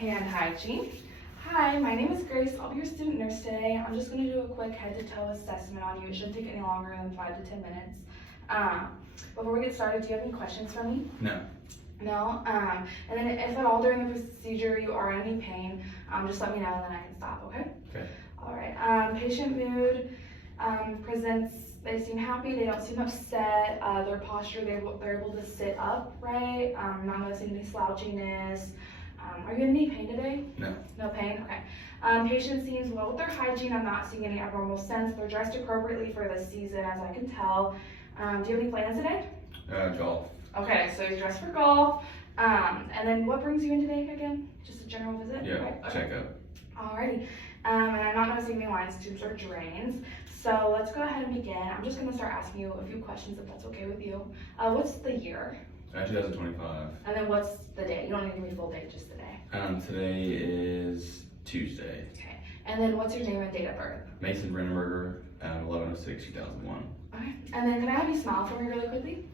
Hand hygiene. Hi, my name is Grace. I'll be your student nurse today. I'm just going to do a quick head-to-toe assessment on you. It shouldn't take any longer than 5 to 10 minutes. Before we get started, do you have any questions for me? No. No? And then if at all during the procedure you are in any pain, just let me know and then I can stop, okay? Okay. All right. Patient mood presents, they seem happy, they don't seem upset. Their posture, they're able to sit up, right? Not noticing any slouchiness. Are you in any pain today? No. No pain? Okay. Patient seems well with their hygiene. I'm not seeing any abnormal sense. They're dressed appropriately for the season, as I can tell. Do you have any plans today? Golf. Okay, so you're dressed for golf. And then what brings you in today again? Just a general visit? Yeah, right? Okay. checkup. Alrighty. And I'm not noticing any lines, tubes, or drains. So let's go ahead and begin. I'm just going to start asking you a few questions if that's okay with you. What's the year? 2025. And then what's the day? You don't need to give me full date, just the day. Today is Tuesday. Okay. And then what's your name and date of birth? Mason Brenneberger, 11/06/2001. Okay. And then can I have you smile for me really quickly?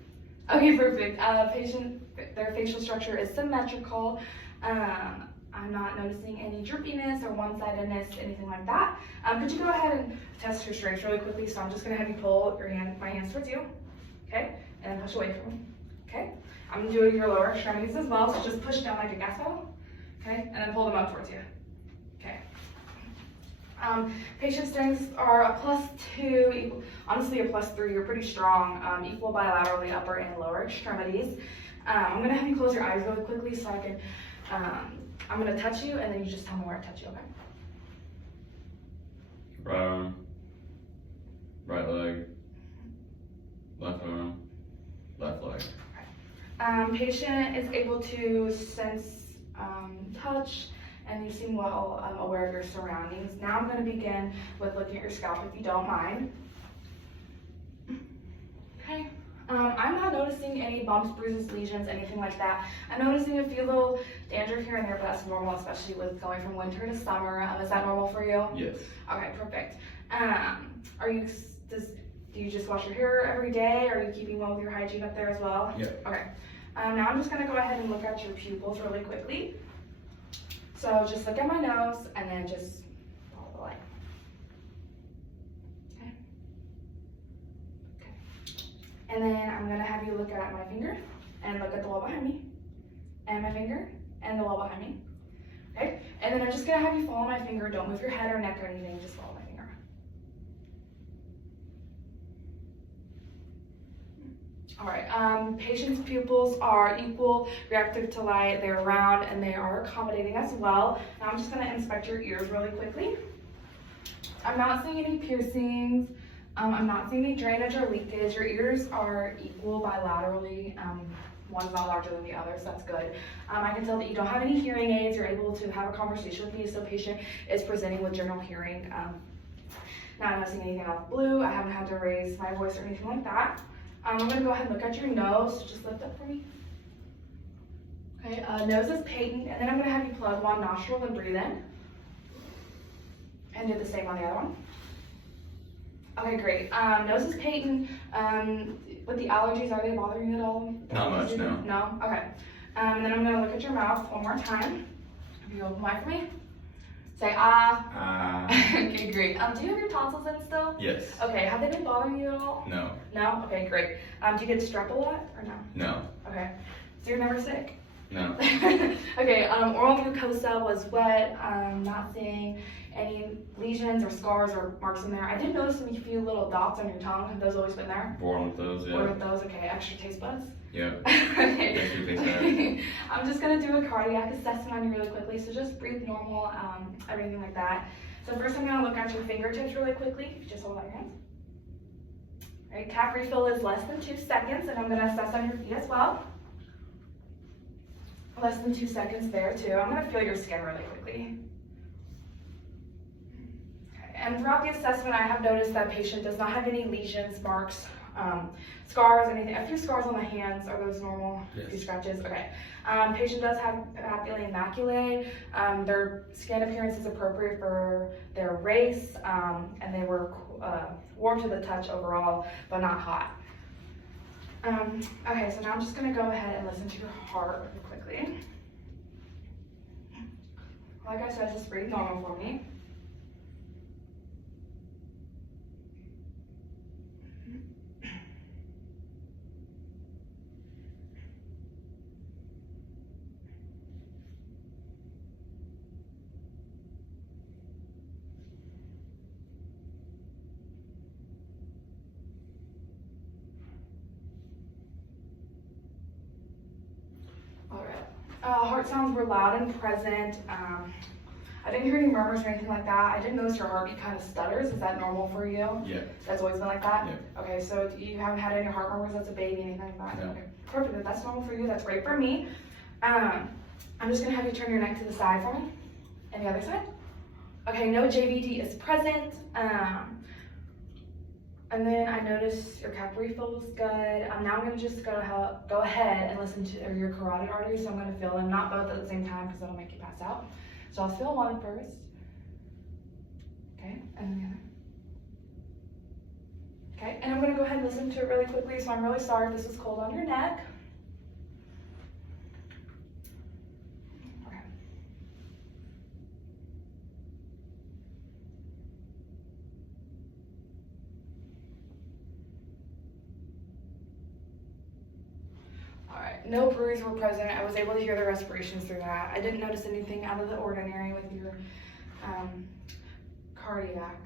Okay, perfect. Patient, their facial structure is symmetrical. I'm not noticing any droopiness or one-sidedness, anything like that. Could you go ahead and test your strength really quickly? So I'm just gonna have you pull my hands towards you, okay? And then push away from me, okay? I'm gonna do your lower extremities as well, so just push down like a gas pedal, okay? And then pull them up towards you, okay? Patient strengths are a +2, honestly a +3, you're pretty strong, equal bilaterally upper and lower extremities. I'm gonna have you close your eyes really quickly so I can, I'm gonna touch you and then you just tell me where I touch you, okay? Right arm, right leg, left arm, left leg. Patient is able to sense touch, and you seem well aware of your surroundings. Now I'm going to begin with looking at your scalp if you don't mind. Okay. I'm not noticing any bumps, bruises, lesions, anything like that. I'm noticing a few little dandruff here and there, but that's normal, especially with going from winter to summer. Is that normal for you? Yes. Okay, perfect. Do you just wash your hair every day? Are you keeping well with your hygiene up there as well? Yeah. Okay. Now I'm just gonna go ahead and look at your pupils really quickly. So just look at my nose and then just follow the light. Okay. Okay. And then I'm gonna have you look at my finger and look at the wall behind me, and my finger and the wall behind me. Okay. And then I'm just gonna have you follow my finger. Don't move your head or neck or anything. Just follow my finger. All right, patient's pupils are equal, reactive to light, they're round, and they are accommodating as well. Now I'm just gonna inspect your ears really quickly. I'm not seeing any piercings. I'm not seeing any drainage or leakage. Your ears are equal bilaterally. One's not larger than the other, so that's good. I can tell that you don't have any hearing aids. You're able to have a conversation with me, so patient is presenting with general hearing. Not noticing anything off blue. I haven't had to raise my voice or anything like that. I'm gonna go ahead and look at your nose, so just lift up for me. Okay, nose is patent, and then I'm gonna have you plug one nostril and breathe in. And do the same on the other one. Okay, great. Nose is patent. With the allergies, are they bothering you at all? Not much, no. No? Okay. And then I'm gonna look at your mouth one more time. If you open wide for me. Say ah. Okay, great. Do you have your tonsils in still? Yes. Okay, have they been bothering you at all? No. No? Okay, great. Do you get strep a lot or no? No. Okay. So you're never sick? No. Okay, oral mucosa was wet. Not seeing any lesions or scars or marks in there. I did notice a few little dots on your tongue. Have those always been there? Born with those, yeah. Born with those, okay. Extra taste buds? Yep. Okay. Extra taste buds. I'm just gonna do a cardiac assessment on you really quickly, so just breathe normal, everything like that. So first I'm gonna look at your fingertips really quickly. Just hold out your hands. All right, cap refill is less than 2 seconds, and I'm gonna assess on your feet as well. Less than 2 seconds there too. I'm gonna feel your skin really quickly. Okay. And throughout the assessment, I have noticed that patient does not have any lesions, marks, scars, anything. A few scars on the hands. Are those normal? Yes. A few scratches. Okay. Patient does have papillae maculae. Their skin appearance is appropriate for their race, and they were warm to the touch overall, but not hot. Okay, so now I'm just gonna go ahead and listen to your heart really quickly. Like I said, just breathe normal for me. All right. Heart sounds were loud and present. I didn't hear any murmurs or anything like that. I did notice your heartbeat kind of stutters. Is that normal for you? Yeah. That's always been like that? Yeah. Okay, so you haven't had any heart murmurs as a baby, anything like that? No. Okay, perfect. If that's normal for you, that's great for me. I'm just gonna have you turn your neck to the side for me. And the other side. Okay, no JVD is present. And then I noticed your capillary flow was good. Now I'm gonna just go ahead and listen to your carotid arteries. So I'm gonna feel them, not both at the same time because that'll make you pass out. So I'll feel one first. Okay, and then the other. Okay, and I'm gonna go ahead and listen to it really quickly. So I'm really sorry if this is cold on your neck. Okay. All right, no breweries were present. I was able to hear the respirations through that. I didn't notice anything out of the ordinary with your cardiac.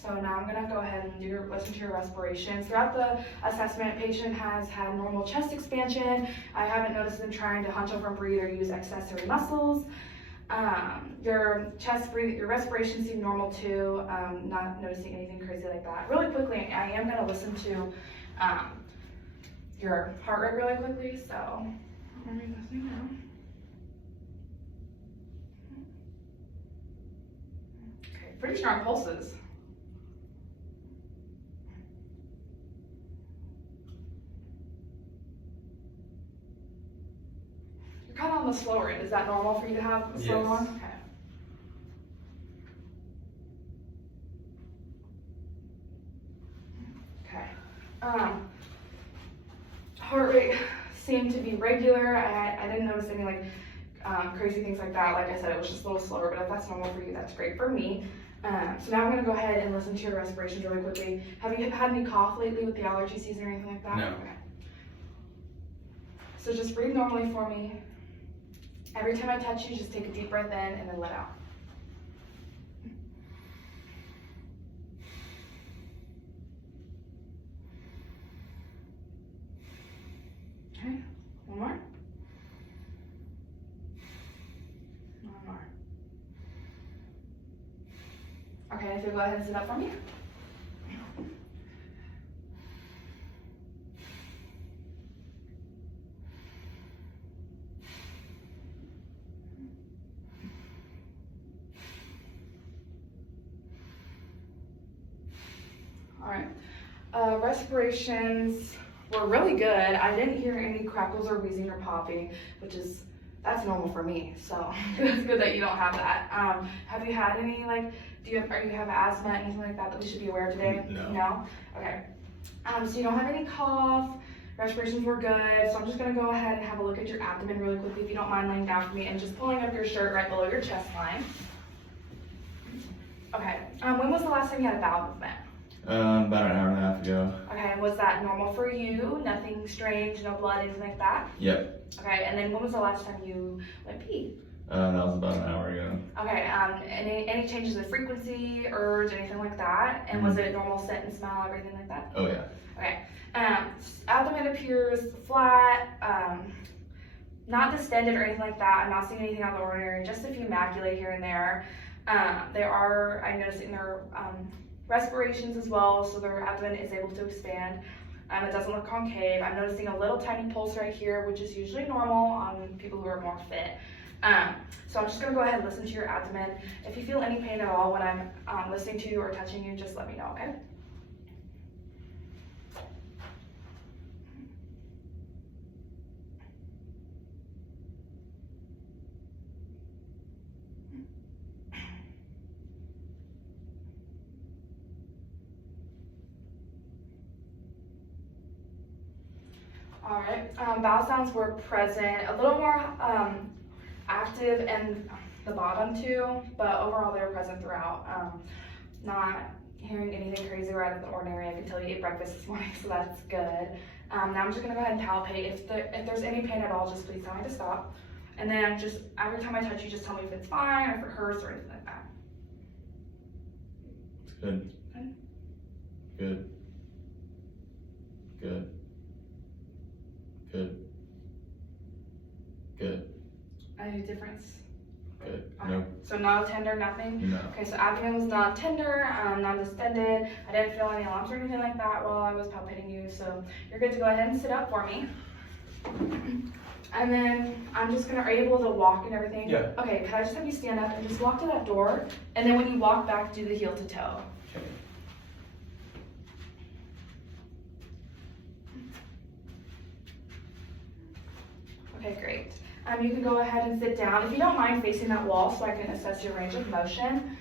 So now I'm gonna go ahead and listen to your respirations. Throughout the assessment, patient has had normal chest expansion. I haven't noticed them trying to hunch over and breathe or use accessory muscles. Your respiration seemed normal too. Not noticing anything crazy like that. Really quickly, I am gonna listen to your heart rate really quickly. So I'm listening now. Okay, pretty strong pulses. You're kind of on the slower end. Is that normal for you to have a slow Yes. one? Okay. Okay. Heart rate seemed to be regular. I didn't notice any crazy things like that. Like I said, it was just a little slower, but if that's normal for you, that's great for me. So now I'm gonna go ahead and listen to your respirations really quickly. Have you had any cough lately with the allergy season or anything like that? No. Okay. So just breathe normally for me. Every time I touch you, just take a deep breath in and then let out. Okay, one more. One more. Okay, if you'll go ahead and sit up for me. All right, respirations were really good. I didn't hear any crackles or wheezing or popping, that's normal for me. So it's good that you don't have that. Have you had any do you have asthma, anything like that we should be aware of today? No. No? Okay. So you don't have any cough, respirations were good. So I'm just gonna go ahead and have a look at your abdomen really quickly if you don't mind laying down for me and just pulling up your shirt right below your chest line. Okay, when was the last time you had a bowel movement? About an hour and a half ago. Okay, and was that normal for you? Nothing strange, no blood, anything like that? Yep. Okay, and then when was the last time you went pee? That was about an hour ago. Okay, any changes in frequency, urge, anything like that? And was it normal scent and smell, everything like that? Oh yeah. Okay, abdomen appears flat, not distended or anything like that. I'm not seeing anything out of the ordinary, just a few maculae here and there. I'm noticing their respirations as well, so their abdomen is able to expand. It doesn't look concave. I'm noticing a little tiny pulse right here, which is usually normal on people who are more fit. So I'm just gonna go ahead and listen to your abdomen. If you feel any pain at all when I'm listening to you or touching you, just let me know, okay? All right, bowel sounds were present, a little more active and the bottom two, but overall they were present throughout. Not hearing anything crazy or out of the ordinary. I can tell you ate breakfast this morning, so that's good. Now I'm just gonna go ahead and palpate. If there's any pain at all, just please tell me to stop. And then just every time I touch you, just tell me if it's fine or if it hurts or anything like that. It's good. Good. Good. Good. Good. Good. Any difference? Good. Okay. Nope. So no tender, nothing? No. Okay, so abdomen was non-tender, non-distended. I didn't feel any lumps or anything like that while I was palpating you, so you're good to go ahead and sit up for me. And then I'm just gonna, are you able to walk and everything? Yeah. Okay, could I just have you stand up and just walk to that door? And then when you walk back, do the heel to toe. Okay. Okay, great. You can go ahead and sit down. If you don't mind facing that wall so I can assess your range of motion.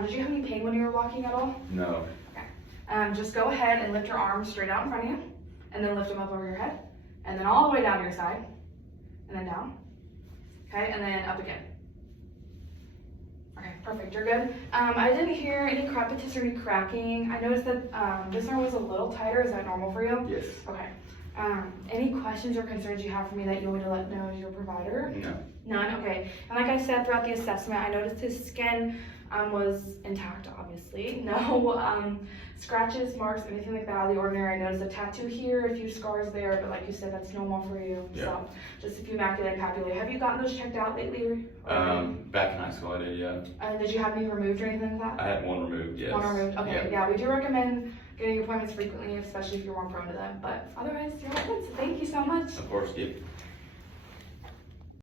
Did you have any pain when you were walking at all? No. Okay. Just go ahead and lift your arms straight out in front of you. And then lift them up over your head. And then all the way down to your side. And then down. Okay, and then up again. Okay, perfect, you're good. I didn't hear any crepitus or any cracking. I noticed that this arm was a little tighter. Is that normal for you? Yes. Okay. Any questions or concerns you have for me that you want me to let know as your provider? No. None? Okay. And like I said throughout the assessment, I noticed his skin was intact, obviously. No scratches, marks, anything like that out of the ordinary. I noticed a tattoo here, a few scars there, but like you said, that's normal for you. Yeah. So just a few macula and papulae. Have you gotten those checked out lately? Back in high school I did, yeah. Did you have any removed or anything like that? I had one removed, yes. One removed? Okay, Yeah. yeah, we do recommend getting appointments frequently, especially if you're more prone to them. But otherwise, you're all good. So thank you so much. Of course, yeah.